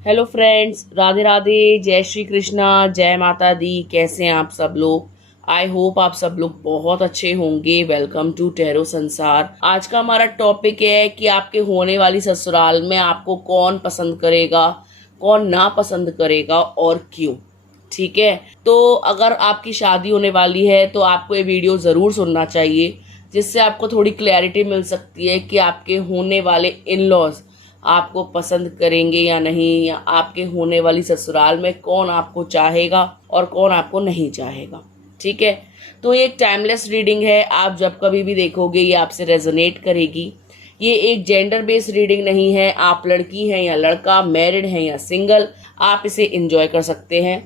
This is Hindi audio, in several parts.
हेलो फ्रेंड्स, राधे राधे, जय श्री कृष्णा, जय माता दी। कैसे हैं आप सब लोग? आई होप आप सब लोग बहुत अच्छे होंगे। वेलकम टू टैरो संसार। आज का हमारा टॉपिक है कि आपके होने वाली ससुराल में आपको कौन पसंद करेगा, कौन ना पसंद करेगा और क्यों। ठीक है, तो अगर आपकी शादी होने वाली है तो आपको ये वीडियो ज़रूर सुनना चाहिए, जिससे आपको थोड़ी क्लैरिटी मिल सकती है कि आपके होने वाले इन लॉज आपको पसंद करेंगे या नहीं, या आपके होने वाली ससुराल में कौन आपको चाहेगा और कौन आपको नहीं चाहेगा। ठीक है, तो ये एक टाइमलेस रीडिंग है। आप जब कभी भी देखोगे ये आपसे रेजोनेट करेगी। ये एक जेंडर बेस्ड रीडिंग नहीं है। आप लड़की हैं या लड़का, मैरिड हैं या सिंगल, आप इसे एंजॉय कर सकते हैं।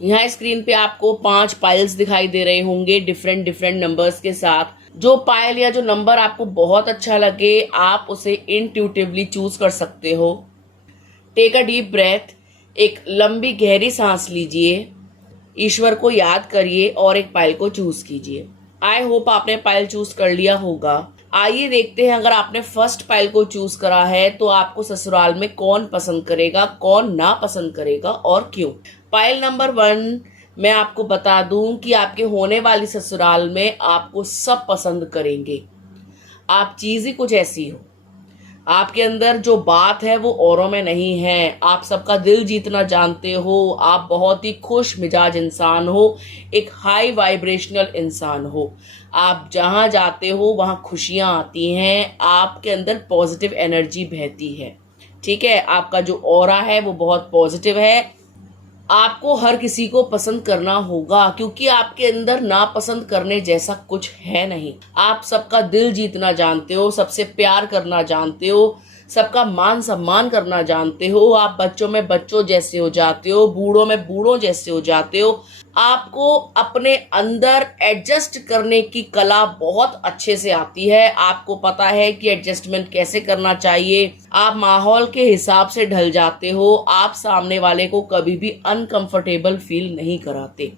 यहाँ स्क्रीन पे आपको 5 पाइल्स दिखाई दे रहे होंगे डिफरेंट डिफरेंट नंबर्स के साथ। जो पायल या जो नंबर आपको बहुत अच्छा लगे आप उसे इंट्यूटिवली चूज कर सकते हो। टेक अ डीप ब्रेथ, एक लंबी गहरी सांस लीजिए, ईश्वर को याद करिए और एक पायल को चूज कीजिए। आई होप आपने पायल चूज कर लिया होगा। आइए देखते हैं, अगर आपने फर्स्ट पायल को चूज करा है तो आपको ससुराल में कौन पसंद करेगा, कौन ना पसंद करेगा और क्यों। पायल नंबर 1, मैं आपको बता दूं कि आपके होने वाली ससुराल में आपको सब पसंद करेंगे। आप चीज ही कुछ ऐसी हो, आपके अंदर जो बात है वो औरों में नहीं है। आप सबका दिल जीतना जानते हो, आप बहुत ही खुश मिजाज इंसान हो, एक हाई वाइब्रेशनल इंसान हो। आप जहां जाते हो वहां खुशियां आती हैं, आपके अंदर पॉजिटिव एनर्जी बहती है। ठीक है, आपका जो ऑरा है वो बहुत पॉजिटिव है। आपको हर किसी को पसंद करना होगा, क्योंकि आपके अंदर नापसंद करने जैसा कुछ है नहीं। आप सबका दिल जीतना जानते हो, सबसे प्यार करना जानते हो, सबका मान सम्मान करना जानते हो। आप बच्चों में बच्चों जैसे हो जाते हो, बूढ़ों में बूढ़ों जैसे हो जाते हो। आपको अपने अंदर एडजस्ट करने की कला बहुत अच्छे से आती है। आपको पता है कि एडजस्टमेंट कैसे करना चाहिए। आप माहौल के हिसाब से ढल जाते हो। आप सामने वाले को कभी भी अनकंफर्टेबल फील नहीं कराते।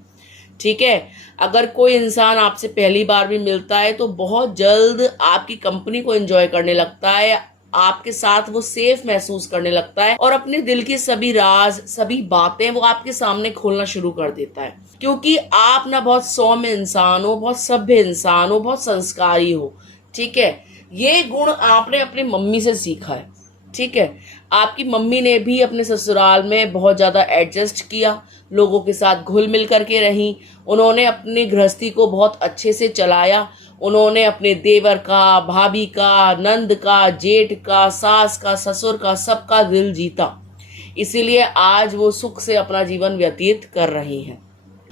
ठीक है, अगर कोई इंसान आपसे पहली बार भी मिलता है तो बहुत जल्द आपकी कंपनी को एंजॉय करने लगता है, आपके साथ वो सेफ महसूस करने लगता है और अपने दिल की सभी राज, सभी बातें वो आपके सामने खोलना शुरू कर देता है। क्योंकि आप ना बहुत सौम्य इंसान हो, बहुत सभ्य इंसान हो, बहुत संस्कारी हो। ठीक है, ये गुण आपने अपनी मम्मी से सीखा है। ठीक है, आपकी मम्मी ने भी अपने ससुराल में बहुत ज्यादा एडजस्ट किया, लोगों के साथ घुल मिल करके रही। उन्होंने अपनी गृहस्थी को बहुत अच्छे से चलाया। उन्होंने अपने देवर का, भाभी का, नंद का, जेठ का, सास का, ससुर का, सबका दिल जीता। इसीलिए आज वो सुख से अपना जीवन व्यतीत कर रही हैं।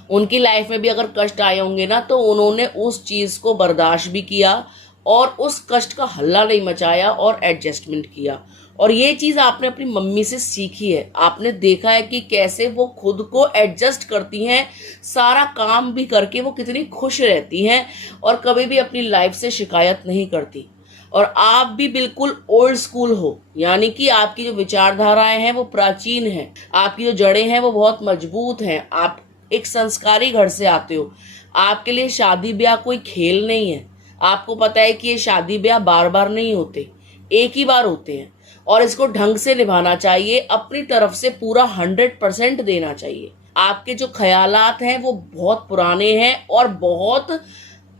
उनकी लाइफ में भी अगर कष्ट आए होंगे ना, तो उन्होंने उस चीज को बर्दाश्त भी किया और उस कष्ट का हल्ला नहीं मचाया और एडजस्टमेंट किया। और ये चीज आपने अपनी मम्मी से सीखी है। आपने देखा है कि कैसे वो खुद को एडजस्ट करती हैं, सारा काम भी करके वो कितनी खुश रहती हैं और कभी भी अपनी लाइफ से शिकायत नहीं करती। और आप भी बिल्कुल ओल्ड स्कूल हो, यानी कि आपकी जो विचारधाराएं हैं वो प्राचीन हैं, आपकी जो जड़ें हैं वो बहुत मजबूत हैं। आप एक संस्कारी घर से आते हो। आपके लिए शादी ब्याह कोई खेल नहीं है। आपको पता है कि ये शादी ब्याह बार बार नहीं होते, एक ही बार होते हैं और इसको ढंग से निभाना चाहिए। अपनी तरफ से पूरा 100% देना चाहिए। आपके जो ख्यालात हैं वो बहुत पुराने हैं और बहुत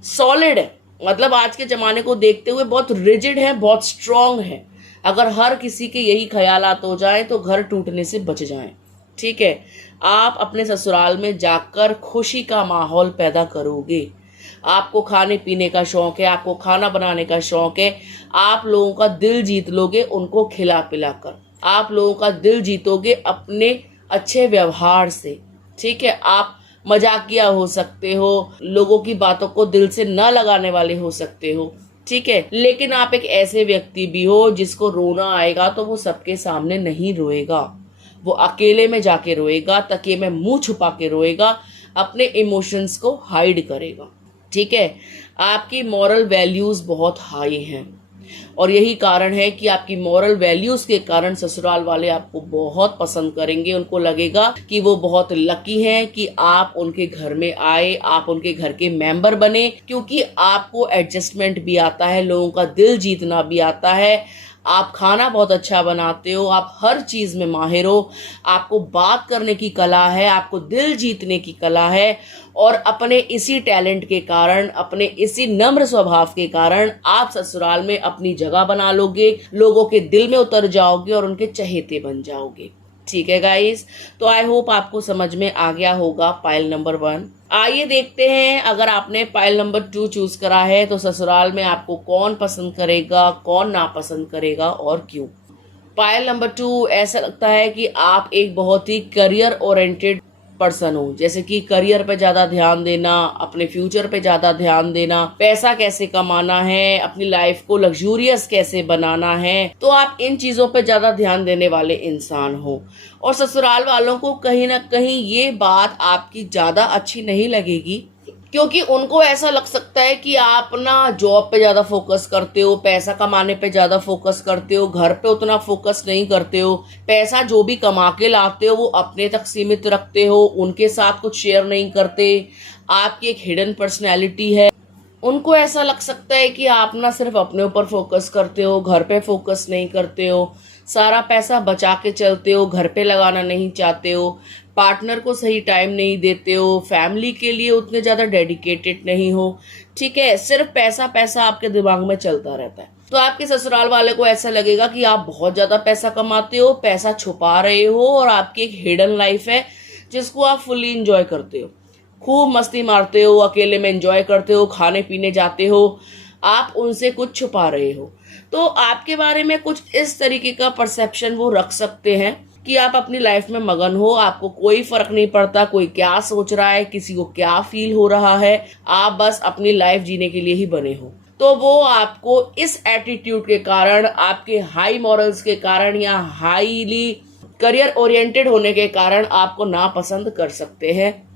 सॉलिड है। मतलब आज के जमाने को देखते हुए बहुत रिजिड है, बहुत स्ट्रांग है। अगर हर किसी के यही ख्यालात हो जाए तो घर टूटने से बच जाए। ठीक है, आप अपने ससुराल में जाकर खुशी का माहौल पैदा करोगे। आपको खाने पीने का शौक है, आपको खाना बनाने का शौक है। आप लोगों का दिल जीत लोगे उनको खिला पिला कर। आप लोगों का दिल जीतोगे अपने अच्छे व्यवहार से। ठीक है, आप मजाकिया हो सकते हो, लोगों की बातों को दिल से न लगाने वाले हो सकते हो। ठीक है, लेकिन आप एक ऐसे व्यक्ति भी हो जिसको रोना आएगा तो वो सबके सामने नहीं रोएगा, वो अकेले में जाके रोएगा, तकिए में मुंह छुपा के रोएगा, अपने इमोशंस को हाइड करेगा। ठीक है, आपकी मॉरल वैल्यूज बहुत हाई हैं और यही कारण है कि आपकी मॉरल वैल्यूज के कारण ससुराल वाले आपको बहुत पसंद करेंगे। उनको लगेगा कि वो बहुत लकी हैं कि आप उनके घर में आए, आप उनके घर के मेंबर बने, क्योंकि आपको एडजस्टमेंट भी आता है, लोगों का दिल जीतना भी आता है। आप खाना बहुत अच्छा बनाते हो, आप हर चीज में माहिर हो, आपको बात करने की कला है, आपको दिल जीतने की कला है, और अपने इसी टैलेंट के कारण, अपने इसी नम्र स्वभाव के कारण आप ससुराल में अपनी जगह बना लोगे, लोगों के दिल में उतर जाओगे और उनके चहेते बन जाओगे। ठीक है गाइस, तो आई होप आपको समझ में आ गया होगा पाइल नंबर 1। आइए देखते हैं, अगर आपने पाइल नंबर 2 चूज करा है तो ससुराल में आपको कौन पसंद करेगा, कौन नापसंद करेगा और क्यों। पाइल नंबर 2, ऐसा लगता है कि आप एक बहुत ही करियर ओरिएंटेड पर्सन हो, जैसे कि करियर पे ज्यादा ध्यान देना, अपने फ्यूचर पे ज्यादा ध्यान देना, पैसा कैसे कमाना है, अपनी लाइफ को लग्जूरियस कैसे बनाना है, तो आप इन चीजों पे ज्यादा ध्यान देने वाले इंसान हो। और ससुराल वालों को कहीं ना कहीं ये बात आपकी ज्यादा अच्छी नहीं लगेगी, क्योंकि उनको ऐसा लग सकता है कि आप ना जॉब पे ज्यादा फोकस करते हो, पैसा कमाने पे ज्यादा फोकस करते हो, घर पे उतना फोकस नहीं करते हो, पैसा जो भी कमा के लाते हो वो अपने तक सीमित रखते हो, उनके साथ कुछ शेयर नहीं करते। आपकी एक हिडन पर्सनैलिटी है। उनको ऐसा लग सकता है कि आप ना सिर्फ अपने ऊपर फोकस करते हो, घर पे फोकस नहीं करते हो, सारा पैसा बचा के चलते हो, घर पे लगाना नहीं चाहते हो, पार्टनर को सही टाइम नहीं देते हो, फैमिली के लिए उतने ज्यादा डेडिकेटेड नहीं हो। ठीक है, सिर्फ पैसा पैसा आपके दिमाग में चलता रहता है। तो आपके ससुराल वाले को ऐसा लगेगा कि आप बहुत ज्यादा पैसा कमाते हो, पैसा छुपा रहे हो, और आपकी एक हिडन लाइफ है जिसको आप फुल्ली इंजॉय करते हो, खूब मस्ती मारते हो, अकेले में एंजॉय करते हो, खाने पीने जाते हो, आप उनसे कुछ छुपा रहे हो। तो आपके बारे में कुछ इस तरीके का परसेप्शन वो रख सकते हैं कि आप अपनी लाइफ में मगन हो, आपको कोई फर्क नहीं पड़ता कोई क्या सोच रहा है, किसी को क्या फील हो रहा है, आप बस अपनी लाइफ जीने के लिए ही बने हो। तो वो आपको इस एटीट्यूड के कारण, आपके हाई मॉरल्स के कारण या हाईली करियर ओरिएंटेड होने के कारण आपको नापसंद कर सकते हैं,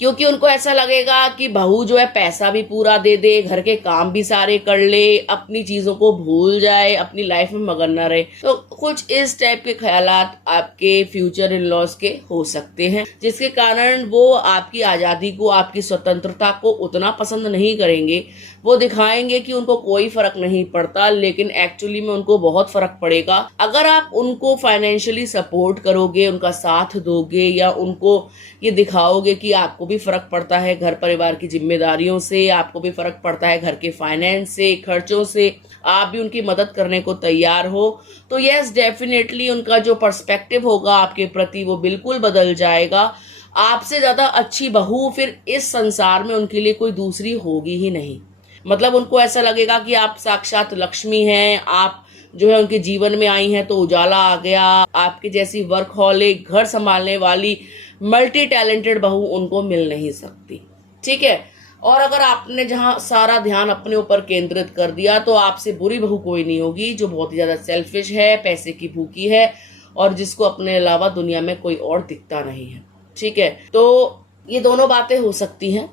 क्योंकि उनको ऐसा लगेगा कि बहू जो है पैसा भी पूरा दे दे, घर के काम भी सारे कर ले, अपनी चीजों को भूल जाए, अपनी लाइफ में मगन न रहे। तो कुछ इस टाइप के ख्यालात आपके फ्यूचर इन लॉज के हो सकते हैं, जिसके कारण वो आपकी आजादी को, आपकी स्वतंत्रता को उतना पसंद नहीं करेंगे। वो दिखाएंगे कि उनको कोई फर्क नहीं पड़ता, लेकिन एक्चुअली में उनको बहुत फर्क पड़ेगा अगर आप उनको फाइनेंशियली सपोर्ट करोगे, उनका साथ दोगे, या उनको ये दिखाओगे कि आपको भी फर्क पड़ता है घर परिवार की जिम्मेदारियों से, आपको भी फर्क पड़ता है घर के फाइनेंस से, खर्चों से, आप भी उनकी मदद करने को तैयार हो। तो यस, डेफिनेटली उनका जो पर्सपेक्टिव होगा आपके प्रति वो बिल्कुल बदल जाएगा। आपसे ज्यादा अच्छी बहू फिर इस संसार में उनके लिए कोई दूसरी होगी ही नहीं। मतलब उनको ऐसा लगेगा कि आप साक्षात लक्ष्मी हैं, आप जो है उनके जीवन में आई हैं तो उजाला आ गया। आपके जैसी वर्कहॉलिक, घर संभालने वाली, मल्टी टैलेंटेड बहू उनको मिल नहीं सकती। ठीक है, और अगर आपने जहां सारा ध्यान अपने ऊपर केंद्रित कर दिया तो आपसे बुरी बहू कोई नहीं होगी, जो बहुत ही ज्यादा सेल्फिश है, पैसे की भूखी है, और जिसको अपने अलावा दुनिया में कोई और दिखता नहीं है। ठीक है, तो ये दोनों बातें हो सकती हैं।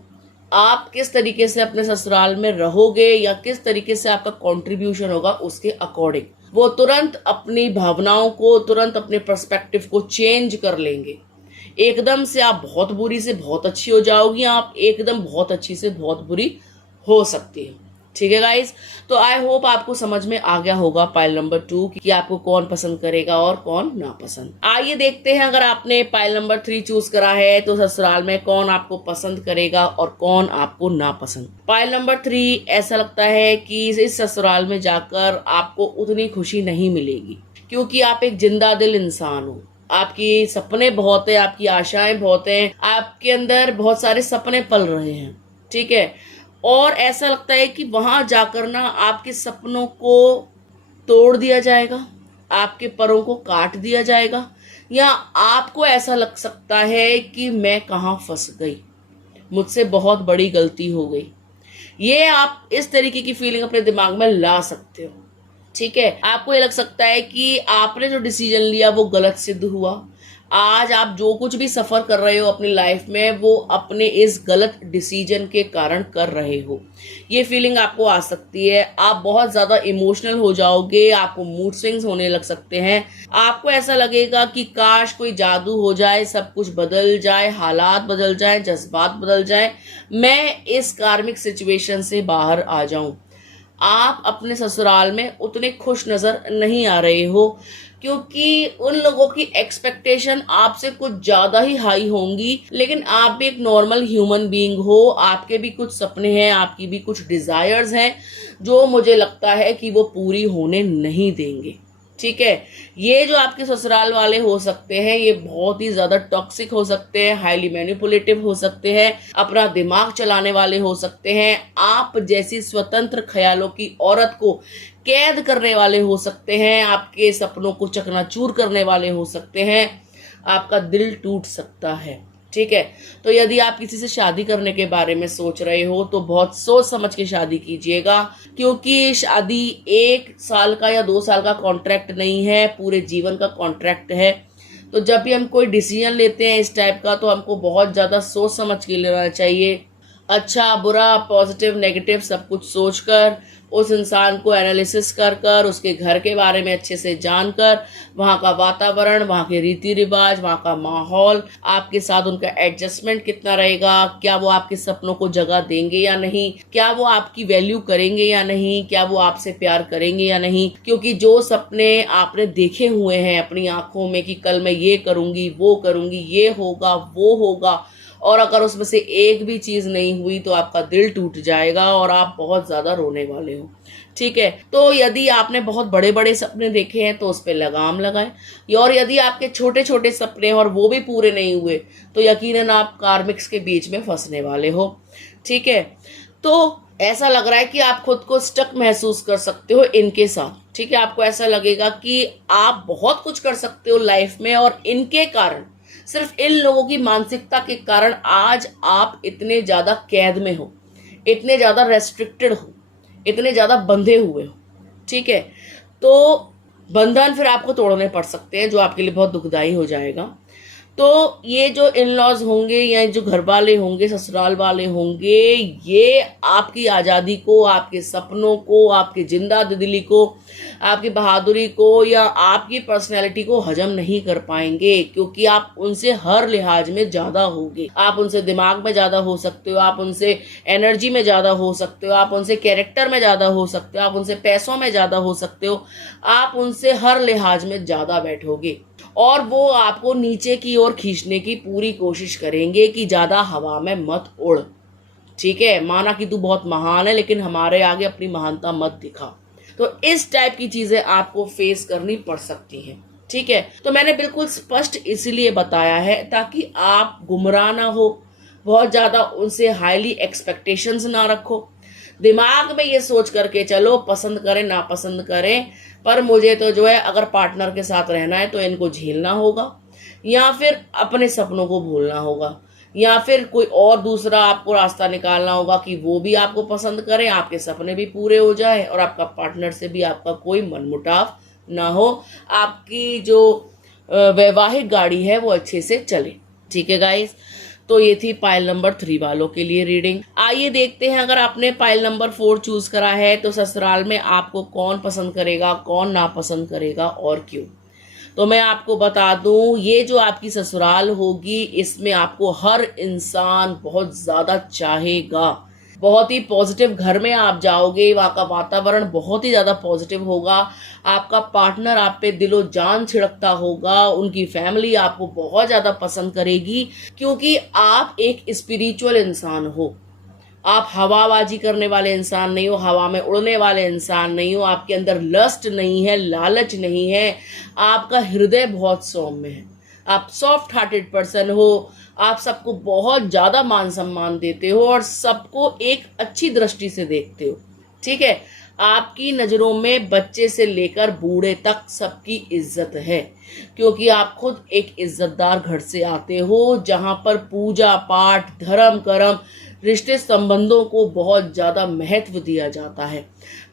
आप किस तरीके से अपने ससुराल में रहोगे या किस तरीके से आपका कंट्रीब्यूशन होगा, उसके अकॉर्डिंग वो तुरंत अपनी भावनाओं को, तुरंत अपने पर्सपेक्टिव को चेंज कर लेंगे। एकदम से आप बहुत बुरी से बहुत अच्छी हो जाओगी, आप एकदम बहुत अच्छी से बहुत बुरी हो सकती है। ठीक है गाइस, तो आई होप आपको समझ में आ गया होगा पाइल नंबर 2 कि आपको कौन पसंद करेगा और कौन नापसंद। आइए देखते हैं, अगर आपने पाइल नंबर 3 चूज करा है तो ससुराल में कौन आपको पसंद करेगा और कौन आपको नापसंद। पाइल नंबर 3, ऐसा लगता है कि इस ससुराल में जाकर आपको उतनी खुशी नहीं मिलेगी, क्योंकि आप एक जिंदा दिल इंसान हो। आपकी सपने बहुत है, आपकी आशाएं बहुत हैं, आपके अंदर बहुत सारे सपने पल रहे हैं। ठीक है, और ऐसा लगता है कि वहां जाकर ना आपके सपनों को तोड़ दिया जाएगा, आपके परों को काट दिया जाएगा, या आपको ऐसा लग सकता है कि मैं कहाँ फंस गई, मुझसे बहुत बड़ी गलती हो गई। ये आप इस तरीके की फीलिंग अपने दिमाग में ला सकते हो। ठीक है, आपको ये लग सकता है कि आपने जो डिसीजन लिया वो गलत सिद्ध हुआ। आज आप जो कुछ भी सफर कर रहे हो अपनी लाइफ में, वो अपने इस गलत डिसीजन के कारण कर रहे हो। ये फीलिंग आपको आ सकती है। आप बहुत ज्यादा इमोशनल हो जाओगे, आपको मूड स्विंग्स होने लग सकते हैं। आपको ऐसा लगेगा कि काश कोई जादू हो जाए, सब कुछ बदल जाए, हालात बदल जाए, जज्बात बदल जाए, मैं इस कार्मिक सिचुएशन से बाहर आ जाऊं। आप अपने ससुराल में उतने खुश नजर नहीं आ रहे हो, क्योंकि उन लोगों की एक्सपेक्टेशन आपसे कुछ ज्यादा ही हाई होंगी। लेकिन आप भी एक नॉर्मल ह्यूमन बीइंग हो, आपके भी कुछ सपने हैं, आपकी भी कुछ डिजायर्स हैं जो मुझे लगता है कि वो पूरी होने नहीं देंगे। ठीक है, ये जो आपके ससुराल वाले हो सकते हैं, ये बहुत ही ज्यादा टॉक्सिक हो सकते हैं, हाईली मैनिपुलेटिव हो सकते हैं, अपना दिमाग चलाने वाले हो सकते हैं, आप जैसी स्वतंत्र ख्यालों की औरत को कैद करने वाले हो सकते हैं, आपके सपनों को चकनाचूर करने वाले हो सकते हैं, आपका दिल टूट सकता है। ठीक है, तो यदि आप किसी से शादी करने के बारे में सोच रहे हो तो बहुत सोच समझ के शादी कीजिएगा, क्योंकि शादी 1 साल का या 2 साल का कॉन्ट्रैक्ट नहीं है, पूरे जीवन का कॉन्ट्रैक्ट है। तो जब भी हम कोई डिसीजन लेते हैं इस टाइप का, तो हमको बहुत ज्यादा सोच समझ के लेना चाहिए। अच्छा बुरा पॉजिटिव नेगेटिव सब कुछ सोचकर, उस इंसान को एनालिसिस कर कर, उसके घर के बारे में अच्छे से जानकर, वहाँ का वातावरण, वहाँ के रीति रिवाज, वहाँ का माहौल, आपके साथ उनका एडजस्टमेंट कितना रहेगा, क्या वो आपके सपनों को जगह देंगे या नहीं, क्या वो आपकी वैल्यू करेंगे या नहीं, क्या वो आपसे प्यार करेंगे या नहीं। क्योंकि जो सपने आपने देखे हुए हैं अपनी आंखों में कि कल मैं ये करूंगी, वो करूंगी, ये होगा, वो होगा, और अगर उसमें से एक भी चीज नहीं हुई तो आपका दिल टूट जाएगा और आप बहुत ज्यादा रोने वाले हो। ठीक है, तो यदि आपने बहुत बड़े बड़े सपने देखे हैं तो उस पर लगाम लगाएं, और यदि आपके छोटे छोटे सपने और वो भी पूरे नहीं हुए तो यकीनन आप कार्मिक्स के बीच में फंसने वाले हो। ठीक है, तो ऐसा लग रहा है कि आप खुद को स्टक महसूस कर सकते हो इनके साथ। ठीक है, आपको ऐसा लगेगा कि आप बहुत कुछ कर सकते हो लाइफ में, और इनके कारण, सिर्फ इन लोगों की मानसिकता के कारण आज आप इतने ज्यादा कैद में हो, इतने ज्यादा रेस्ट्रिक्टेड हो, इतने ज्यादा बंधे हुए हो। ठीक है, तो बंधन फिर आपको तोड़ने पड़ सकते हैं, जो आपके लिए बहुत दुखदाई हो जाएगा। तो ये जो इन लॉज होंगे या जो घर वाले होंगे, ससुराल वाले होंगे, ये आपकी आज़ादी को, आपके सपनों को, आपकी जिंदा दिली को, आपकी बहादुरी को या आपकी पर्सनैलिटी को हजम नहीं कर पाएंगे, क्योंकि आप उनसे हर लिहाज में ज़्यादा होगे। आप उनसे दिमाग में ज़्यादा हो सकते हो, आप उनसे एनर्जी में ज़्यादा हो सकते हो, आप उनसे कैरेक्टर में ज़्यादा हो सकते हो, आप उनसे पैसों में ज़्यादा हो सकते हो, आप उनसे हर लिहाज में ज़्यादा बैठोगे, और वो आपको नीचे की ओर खींचने की पूरी कोशिश करेंगे कि ज्यादा हवा में मत उड़। ठीक है, माना कि तू बहुत महान है, लेकिन हमारे आगे अपनी महानता मत दिखा। तो इस टाइप की चीजें आपको फेस करनी पड़ सकती हैं। ठीक है, तो मैंने बिल्कुल स्पष्ट इसलिए बताया है ताकि आप गुमराह ना हो, बहुत ज्यादा उनसे हाईली एक्सपेक्टेशंस ना रखो, दिमाग में ये सोच करके चलो, पसंद करें ना पसंद करें, पर मुझे तो जो है अगर पार्टनर के साथ रहना है तो इनको झेलना होगा, या फिर अपने सपनों को भूलना होगा, या फिर कोई और दूसरा आपको रास्ता निकालना होगा कि वो भी आपको पसंद करें, आपके सपने भी पूरे हो जाए और आपका पार्टनर से भी आपका कोई मनमुटाव ना हो, आपकी जो वैवाहिक गाड़ी है वो अच्छे से चले। ठीक है गाइस, तो ये थी पाइल नंबर 3 वालों के लिए रीडिंग। आइए देखते हैं, अगर आपने पाइल नंबर 4 चूज करा है तो ससुराल में आपको कौन पसंद करेगा, कौन नापसंद करेगा और क्यों। तो मैं आपको बता दूं, ये जो आपकी ससुराल होगी इसमें आपको हर इंसान बहुत ज्यादा चाहेगा, बहुत ही पॉजिटिव घर में आप जाओगे, वहाँ का वातावरण बहुत ही ज्यादा पॉजिटिव होगा, आपका पार्टनर आप पे दिलो जान छिड़कता होगा, उनकी फैमिली आपको बहुत ज्यादा पसंद करेगी, क्योंकि आप एक स्पिरिचुअल इंसान हो, आप हवाबाजी करने वाले इंसान नहीं हो, हवा में उड़ने वाले इंसान नहीं हो, आपके अंदर लस्ट नहीं है, लालच नहीं है, आपका हृदय बहुत सौम्य है, आप सॉफ्ट हार्टेड पर्सन हो, आप सबको बहुत ज्यादा मान सम्मान देते हो और सबको एक अच्छी दृष्टि से देखते हो। ठीक है, आपकी नजरों में बच्चे से लेकर बूढ़े तक सबकी इज्जत है, क्योंकि आप खुद एक इज्जतदार घर से आते हो जहां पर पूजा पाठ, धर्म कर्म, रिश्ते संबंधों को बहुत ज्यादा महत्व दिया जाता है।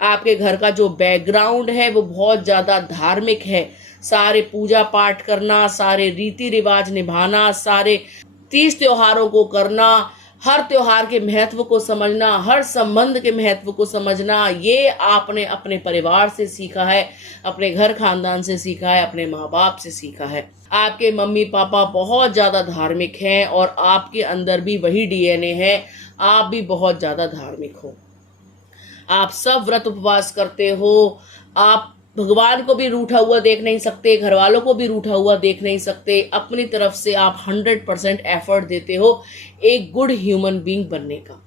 आपके घर का जो बैकग्राउंड है वो बहुत ज्यादा धार्मिक है, सारे पूजा पाठ करना, सारे रीति रिवाज निभाना, सारे तीज त्योहारों को करना, हर त्योहार के महत्व को समझना, हर संबंध के महत्व को समझना, ये आपने अपने परिवार से सीखा है, अपने घर खानदान से सीखा है, अपने माँ बाप से सीखा है। आपके मम्मी पापा बहुत ज्यादा धार्मिक हैं और आपके अंदर भी वही डीएनए है, आप भी बहुत ज्यादा धार्मिक हो। आप सब व्रत उपवास करते हो, आप भगवान को भी रूठा हुआ देख नहीं सकते, घर वालों को भी रूठा हुआ देख नहीं सकते, अपनी तरफ से आप 100% एफर्ट देते हो एक गुड ह्यूमन बीइंग बनने का।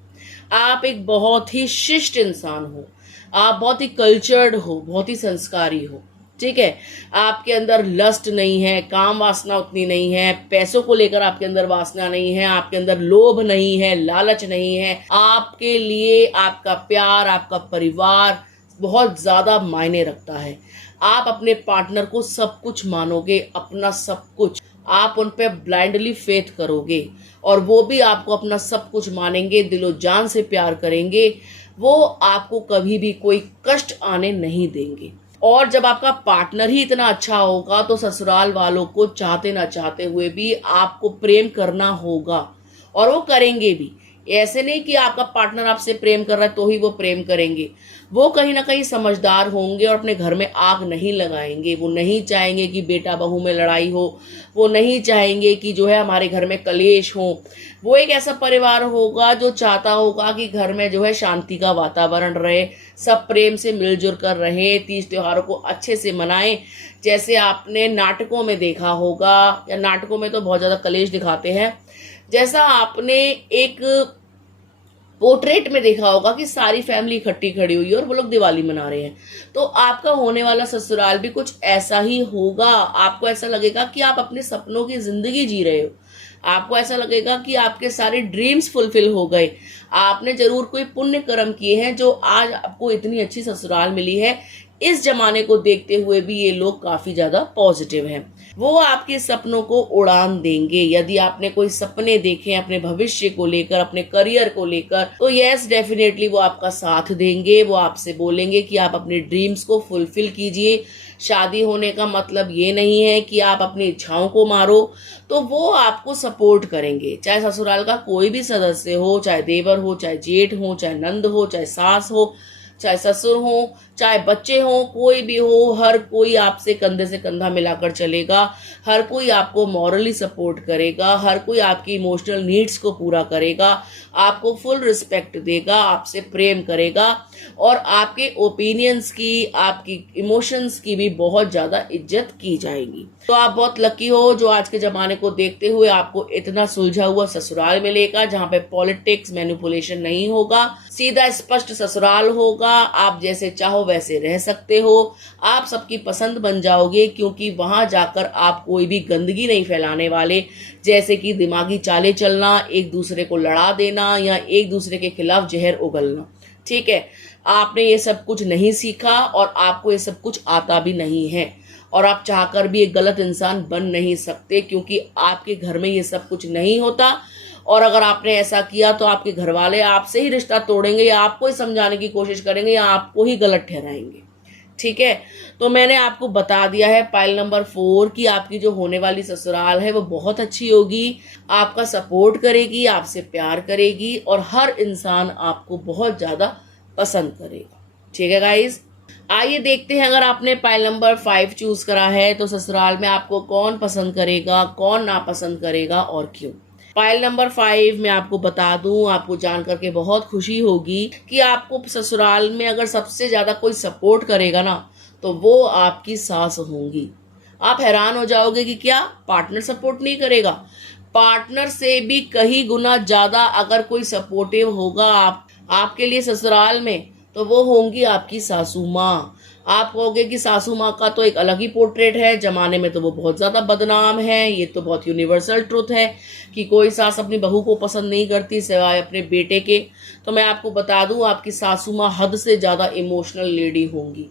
आप एक बहुत ही शिष्ट इंसान हो, आप बहुत ही कल्चर्ड हो, बहुत ही संस्कारी हो, ठीक है। आपके अंदर लस्ट नहीं है, काम वासना उतनी नहीं है, पैसों को लेकर आपके अंदर वासना नहीं है, आपके अंदर लोभ नहीं है, लालच नहीं है। आपके लिए आपका प्यार, आपका परिवार बहुत ज्यादा मायने रखता है। आप अपने पार्टनर को सब कुछ मानोगे, अपना सब कुछ, आप उन पे ब्लाइंडली फेथ करोगे और वो भी आपको अपना सब कुछ मानेंगे, दिलो जान से प्यार करेंगे, वो आपको कभी भी कोई कष्ट आने नहीं देंगे। और जब आपका पार्टनर ही इतना अच्छा होगा तो ससुराल वालों को चाहते ना चाहते हुए भी आपको प्रेम करना होगा और वो करेंगे भी। ऐसे नहीं कि आपका पार्टनर आपसे प्रेम कर रहा है तो ही वो प्रेम करेंगे, वो कहीं ना कहीं समझदार होंगे और अपने घर में आग नहीं लगाएंगे। वो नहीं चाहेंगे कि बेटा बहू में लड़ाई हो, वो नहीं चाहेंगे कि जो है हमारे घर में कलेश हो। वो एक ऐसा परिवार होगा जो चाहता होगा कि घर में जो है शांति का वातावरण रहे, सब प्रेम से मिलजुल कर रहे, तीज त्योहारों को अच्छे से मनाएं। जैसे आपने नाटकों में देखा होगा, या नाटकों में तो बहुत ज़्यादा कलेश दिखाते हैं, जैसा आपने एक पोर्ट्रेट में देखा होगा कि सारी फैमिली इकट्ठी खड़ी हुई है और वो लोग दिवाली मना रहे हैं, तो आपका होने वाला ससुराल भी कुछ ऐसा ही होगा। आपको ऐसा लगेगा कि आप अपने सपनों की जिंदगी जी रहे हो, आपको ऐसा लगेगा कि आपके सारे ड्रीम्स फुलफिल हो गए। आपने जरूर कोई पुण्य कर्म किए हैं जो आज आपको इतनी अच्छी ससुराल मिली है। इस जमाने को देखते हुए भी ये लोग काफी ज्यादा पॉजिटिव हैं, वो आपके सपनों को उड़ान देंगे। यदि आपने कोई सपने देखे हैं अपने भविष्य को लेकर, अपने करियर को लेकर, तो यस डेफिनेटली वो आपका साथ देंगे। वो आपसे बोलेंगे कि आप अपने ड्रीम्स को फुलफिल कीजिए। शादी होने का मतलब ये नहीं है कि आप अपनी इच्छाओं को मारो, तो वो आपको सपोर्ट करेंगे। चाहे ससुराल का कोई भी सदस्य हो, चाहे देवर हो, चाहे जेठ हो, चाहे नंद हो, चाहे सास हो, चाहे ससुर हो, चाहे बच्चे हो, कोई भी हो, हर कोई आपसे कंधे से कंधा मिलाकर चलेगा। हर कोई आपको मॉरली सपोर्ट करेगा, हर कोई आपकी इमोशनल नीड्स को पूरा करेगा, आपको फुल रिस्पेक्ट देगा, आपसे प्रेम करेगा और आपके ओपिनियंस की, आपकी इमोशंस की भी बहुत ज्यादा इज्जत की जाएगी। तो आप बहुत लकी हो जो आज के जमाने को देखते हुए आपको इतना सुलझा हुआ ससुराल मिलेगा, जहाँ पे पॉलिटिक्स, मैनिपुलेशन नहीं होगा, सीधा स्पष्ट ससुराल होगा। आप जैसे चाहो वैसे रह सकते हो, आप सबकी पसंद बन जाओगे, क्योंकि वहां जाकर आप कोई भी गंदगी नहीं फैलाने वाले, जैसे कि दिमागी चालें चलना, एक दूसरे को लड़ा देना या एक दूसरे के खिलाफ जहर उगलना। ठीक है, आपने ये सब कुछ नहीं सीखा और आपको ये सब कुछ आता भी नहीं है और आप चाहकर भी एक गलत इंसान बन नहीं सकते, क्योंकि आपके घर में ये सब कुछ नहीं होता। और अगर आपने ऐसा किया तो आपके घर वाले आपसे ही रिश्ता तोड़ेंगे या आपको ही समझाने की कोशिश करेंगे या आपको ही गलत ठहराएंगे। ठीक है, तो मैंने आपको बता दिया है पाइल नंबर 4 कि आपकी जो होने वाली ससुराल है वो बहुत अच्छी होगी, आपका सपोर्ट करेगी, आपसे प्यार करेगी और हर इंसान आपको बहुत ज्यादा पसंद करेगा। ठीक है गाइज, आइए देखते हैं, अगर आपने पाइल नंबर 5 चूज करा है तो ससुराल में आपको कौन पसंद करेगा, कौन नापसंद करेगा और क्यों। पाइल नंबर 5 में आपको बता दूं, आपको जान करके बहुत खुशी होगी कि आपको ससुराल में अगर सबसे ज्यादा कोई सपोर्ट करेगा ना तो वो आपकी सास होंगी। आप हैरान हो जाओगे कि क्या पार्टनर सपोर्ट नहीं करेगा। पार्टनर से भी कहीं गुना ज्यादा अगर कोई सपोर्टिव होगा आपके लिए ससुराल में तो वो होंगी आपकी सासू माँ। आप कहोगे कि सासू माँ का तो एक अलग ही पोर्ट्रेट है, जमाने में तो वो बहुत ज्यादा बदनाम है, ये तो बहुत यूनिवर्सल ट्रुथ है कि कोई सास अपनी बहू को पसंद नहीं करती सिवाय अपने बेटे के। तो मैं आपको बता दूं, आपकी सासू माँ हद से ज्यादा इमोशनल लेडी होंगी,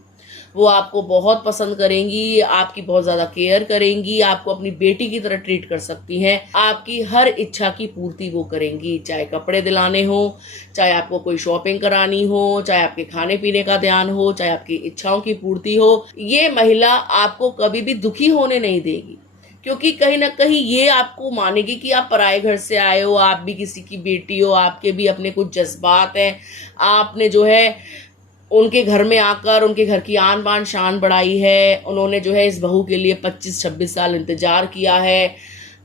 वो आपको बहुत पसंद करेंगी, आपकी बहुत ज्यादा केयर करेंगी, आपको अपनी बेटी की तरह ट्रीट कर सकती हैं, आपकी हर इच्छा की पूर्ति वो करेंगी, चाहे कपड़े दिलाने हो, चाहे आपको कोई शॉपिंग करानी हो, चाहे आपके खाने पीने का ध्यान हो, चाहे आपकी इच्छाओं की पूर्ति हो। ये महिला आपको कभी भी दुखी होने नहीं देगी, क्योंकि कहीं ना कहीं ये आपको मानेगी कि आप पराए घर से आए हो, आप भी किसी की बेटी हो, आपके भी अपने कुछ जज्बात हैं, आपने जो है उनके घर में आकर उनके घर की आन बान शान बढ़ाई है, उन्होंने जो है इस बहू के लिए 25-26 साल इंतजार किया है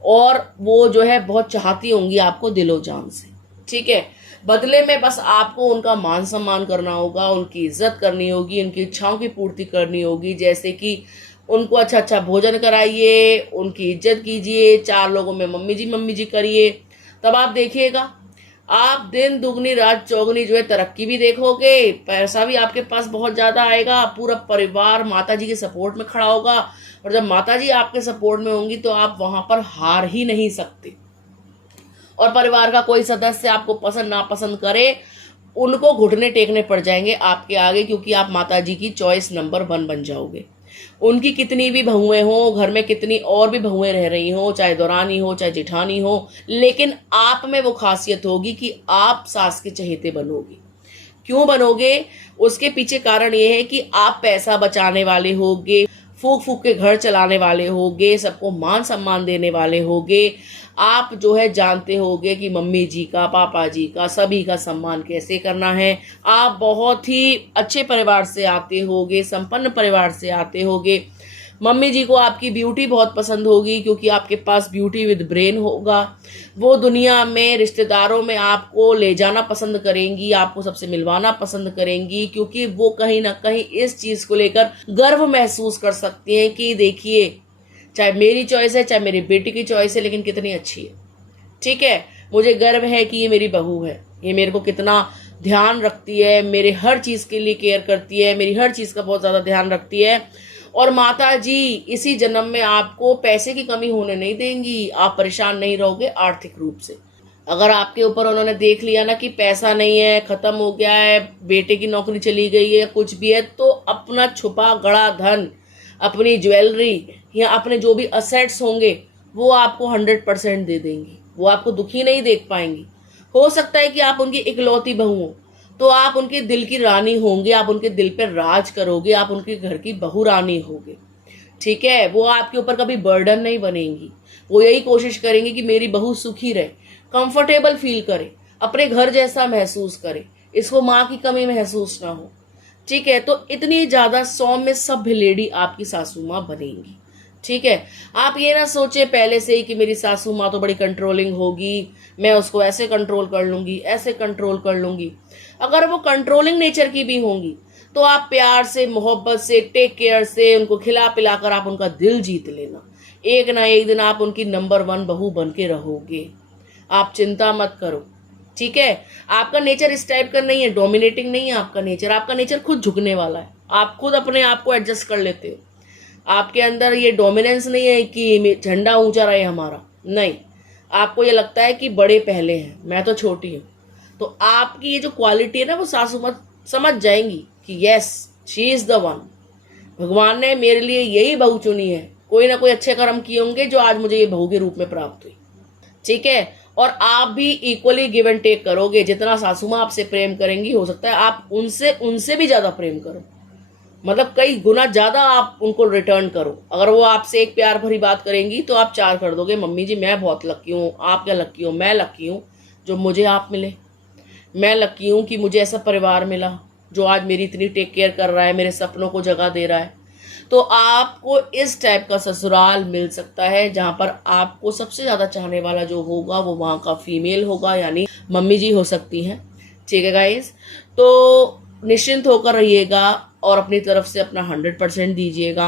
और वो जो है बहुत चाहती होंगी आपको दिलो जान से। ठीक है, बदले में बस आपको उनका मान सम्मान करना होगा, उनकी इज्जत करनी होगी, उनकी इच्छाओं की पूर्ति करनी होगी। जैसे कि उनको अच्छा अच्छा भोजन कराइए, उनकी इज्जत कीजिए, 4 लोगों में मम्मी जी करिए। तब आप देखिएगा, आप दिन दुगनी रात चौगनी जो है तरक्की भी देखोगे, पैसा भी आपके पास बहुत ज्यादा आएगा, पूरा परिवार माता जी के सपोर्ट में खड़ा होगा। और जब माता जी आपके सपोर्ट में होंगी तो आप वहां पर हार ही नहीं सकते। और परिवार का कोई सदस्य आपको पसंद नापसंद करे, उनको घुटने टेकने पड़ जाएंगे आपके आगे, क्योंकि आप माता जी की चॉइस नंबर 1 बन जाओगे। उनकी कितनी भी बहुएं हो, घर में कितनी और भी बहुएं रह रही हो, चाहे दौरानी हो चाहे जेठानी हो, लेकिन आप में वो खासियत होगी कि आप सास के चहेते बनोगे। क्यों बनोगे? उसके पीछे कारण ये है कि आप पैसा बचाने वाले होगे, फूक फूक के घर चलाने वाले होगे, सबको मान सम्मान देने वाले होगे। आप जो है जानते होगे कि मम्मी जी का, पापा जी का, सभी का सम्मान कैसे करना है। आप बहुत ही अच्छे परिवार से आते होगे, संपन्न परिवार से आते होगे। मम्मी जी को आपकी ब्यूटी बहुत पसंद होगी, क्योंकि आपके पास ब्यूटी विद ब्रेन होगा। वो दुनिया में रिश्तेदारों में आपको ले जाना पसंद करेंगी, आपको सबसे मिलवाना पसंद करेंगी, क्योंकि वो कहीं ना कहीं इस चीज को लेकर गर्व महसूस कर सकती हैं कि देखिए, चाहे मेरी चॉइस है चाहे मेरी बेटी की चॉइस है, लेकिन कितनी अच्छी है। ठीक है, मुझे गर्व है कि ये मेरी बहू है, ये मेरे को कितना ध्यान रखती है, मेरे हर चीज के लिए केयर करती है, मेरी हर चीज का बहुत ज्यादा ध्यान रखती है। और माता जी इसी जन्म में आपको पैसे की कमी होने नहीं देंगी, आप परेशान नहीं रहोगे आर्थिक रूप से। अगर आपके ऊपर उन्होंने देख लिया ना कि पैसा नहीं है, खत्म हो गया है, बेटे की नौकरी चली गई है, कुछ भी है, तो अपना छुपा गड़ा धन, अपनी ज्वेलरी या अपने जो भी असेट्स होंगे वो आपको 100% दे देंगी। वो आपको दुखी नहीं देख पाएंगी। हो सकता है कि आप उनकी इकलौती बहू हो, तो आप उनके दिल की रानी होंगे, आप उनके दिल पर राज करोगे, आप उनके घर की बहू रानी होगे। ठीक है, वो आपके ऊपर कभी बर्डन नहीं बनेंगी। वो यही कोशिश करेंगी कि मेरी बहू सुखी रहे, कंफर्टेबल फील करे, अपने घर जैसा महसूस करे, इसको माँ की कमी महसूस ना हो। ठीक है, तो इतनी ज्यादा सौम्य सभ्य लेडी आपकी सासू माँ बनेंगी। ठीक है, आप ये ना सोचे पहले से ही कि मेरी सासू माँ तो बड़ी कंट्रोलिंग होगी, मैं उसको ऐसे कंट्रोल कर लूंगी, ऐसे कंट्रोल कर लूंगी। अगर वो कंट्रोलिंग नेचर की भी होंगी तो आप प्यार से, मोहब्बत से, टेक केयर से उनको खिला पिलाकर आप उनका दिल जीत लेना। एक ना एक दिन आप उनकी नंबर 1 बहू बन के रहोगे, आप चिंता मत करो। ठीक है, आपका नेचर इस टाइप का नहीं है, डोमिनेटिंग नहीं है आपका नेचर। आपका नेचर खुद झुकने वाला है, आप खुद अपने आप को एडजस्ट कर लेते हो। आपके अंदर ये डोमिनेंस नहीं है कि झंडा ऊंचा रहे हमारा, नहीं। आपको ये लगता है कि बड़े पहले हैं, मैं तो छोटी हूँ। तो आपकी ये जो क्वालिटी है ना, वो सासू माँ समझ जाएंगी कि yes, she is the one. भगवान ने मेरे लिए यही बहू चुनी है, कोई ना कोई अच्छे कर्म किए होंगे जो आज मुझे ये बहू के रूप में प्राप्त हुई। ठीक है, और आप भी इक्वली गिव एंड टेक करोगे। जितना सासू माँ आपसे प्रेम करेंगी, हो सकता है आप उनसे भी ज्यादा प्रेम करो, मतलब कई गुना ज्यादा आप उनको रिटर्न करो। अगर वो आपसे एक प्यार भरी बात करेंगी तो आप 4 कर दोगे, मम्मी जी मैं बहुत लकी हूँ, आप क्या लकी हो, मैं लकी हूँ जो मुझे आप मिले, मैं लकी हूँ कि मुझे ऐसा परिवार मिला जो आज मेरी इतनी टेक केयर कर रहा है, मेरे सपनों को जगह दे रहा है। तो आपको इस टाइप का ससुराल मिल सकता है जहां पर आपको सबसे ज्यादा चाहने वाला जो होगा वो वहां का फीमेल होगा, यानी मम्मी जी हो सकती हैं। ठीक है गाइस, तो निश्चिंत होकर रहिएगा और अपनी तरफ से अपना 100% दीजिएगा।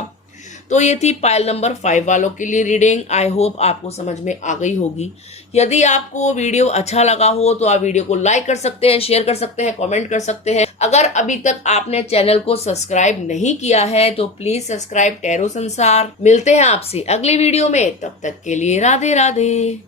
तो ये थी पाइल नंबर 5 वालों के लिए रीडिंग। आई होप आपको समझ में आ गई होगी। यदि आपको वीडियो अच्छा लगा हो तो आप वीडियो को लाइक कर सकते हैं, शेयर कर सकते हैं, कमेंट कर सकते हैं। अगर अभी तक आपने चैनल को सब्सक्राइब नहीं किया है तो प्लीज सब्सक्राइब टैरो संसार। मिलते हैं आपसे अगली वीडियो में, तब तक के लिए राधे राधे।